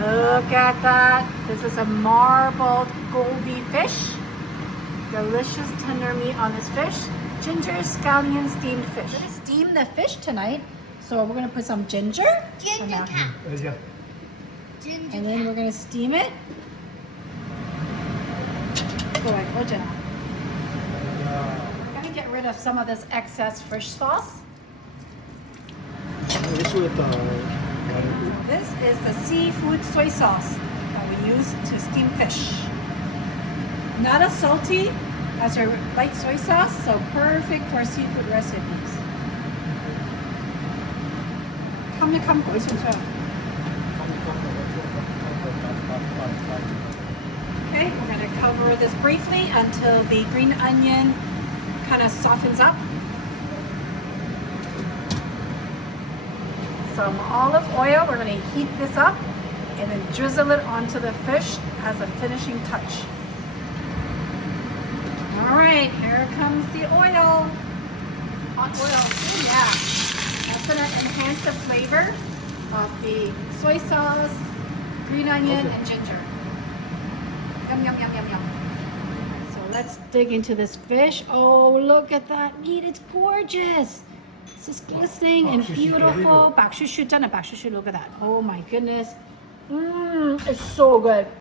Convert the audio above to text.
Look at that. This is a marbled goby fish. Delicious tender meat on this fish. Ginger scallion steamed fish. We're going to steam the fish tonight. So we're going to put some ginger. Ginger cat. Ginger And then we're going to steam it. We're going to get rid of some of this excess fish sauce. This is the seafood soy sauce that we use to steam fish. Not as salty as our light soy sauce, so perfect for seafood recipes. Okay, we're going to cover this briefly until the green onion kind of softens up. Some olive oil, we're going to heat this up and then drizzle it onto the fish as a finishing touch. All right, here comes the oil. Hot oil, oh yeah. That's going to enhance the flavor of the soy sauce, green onion, and ginger. Yum, yum, yum, yum, yum. So let's dig into this fish. Oh, look at that meat, it's gorgeous. This is glistening and beautiful. Look at that. Oh my goodness. It's so good.